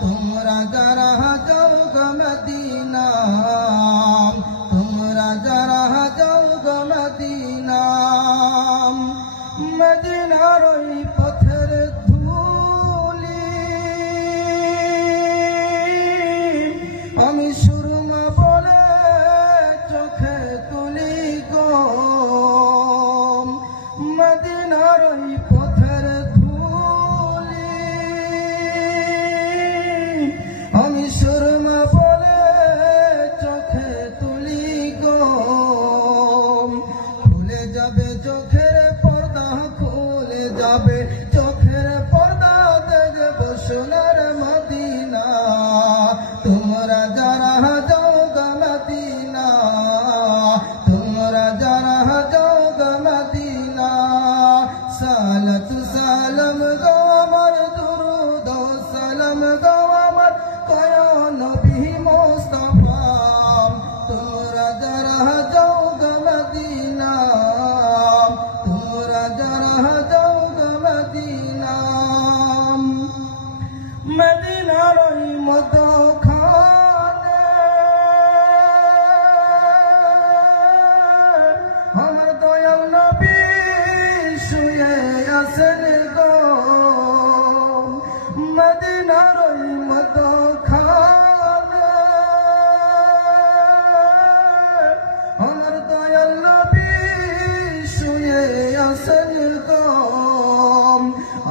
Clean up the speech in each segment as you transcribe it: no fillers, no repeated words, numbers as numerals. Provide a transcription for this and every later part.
তোমরা যারা যাও গো মদিনা, তোমরা যারা যাও গো মদিনা, মদিনার ওই পথের ধুলি আমি সুরমা বলে চোখে তুলি গো, মদিনার ওই পথের ধুলি আমি সুরমা বলে চোখে তুলি গো। খুলে যাবে চোখের পর্দা, খুলে যাবে চোখের পর্দা, দেখব সোনার মদিনা। তোমরা যারা যাও গো মদিনা, তোমরা যারা যাও গো মদিনা, সালাত সালাম গো আমার, দুরুদ সালাম গো আমার কয়া নবী মুস্তাফা। তোমরা যারা যাও গো মদিনা, তোমরা যারা যাও গো মদিনা, মদিনার ওই মতখানে আমার দয়াল নবী শুয়ে আছেন গো, মদিনার ওই মতখানে আমার দয়াল নবী শুয়ে আছেন গো।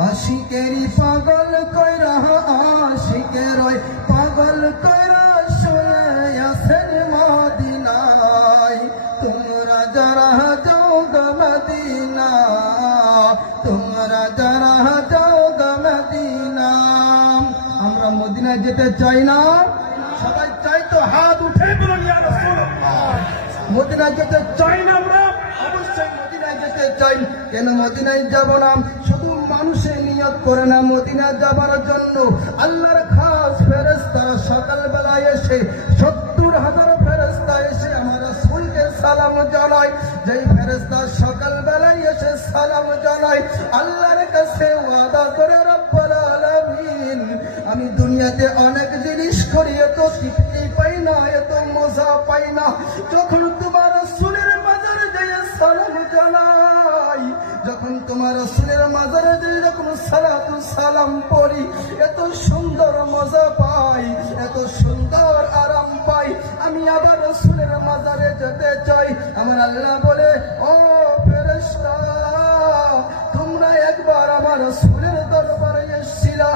আশিকেরই পাগল কইরা, আশিকের ওই পাগল কইরা শুয়ে আছেন মদিনায়। তোমরা যারা যাও গো মদিনা, তোমরা যারা যাও গো মদিনা। আমরা মদিনায় যেতে চাই না? সবাই চাই তো? হাত উঠে বলুন ইয়া রাসূলুল্লাহ। মদিনায় যেতে চাই না আমরা? অবশ্যই মদিনায় যেতে চাই। কেন মদিনায় যাব না? শুধু মানুষের নিয়ত করে না মদিনা যাবার জন্য। আল্লাহর খাস ফেরেশতারা সকালবেলায় এসে ৭০,০০০ ফেরেশতা এসে আমার রাসূলকে সালাম জানায়। যেই ফেরেশতা সকালবেলায় এসে সালাম জানায়, আল্লাহর কাছে ওয়াদা করে রব্বুল আলামিন, আমি দুনিয়াতে অনেক জিনিস করি, এত তৃপ্তি পাই না, এত মজা পাই না, যখন তোমার রাসূলের মাজারে যেয়ে সালাম জানাই, যখন তোমার রাসূলের মাজারে যেয়ে যখন সালাতু সালাম পড়ি, এত সুন্দর মজা পাই, এত সুন্দর আরাম পাই। আমি আবার রাসূলের মাজারে যেতে চাই। আমার আল্লাহ বলে, ও ফেরেশতা, তোমরা একবার আমার রাসূলের দরবারে এসেছিলা,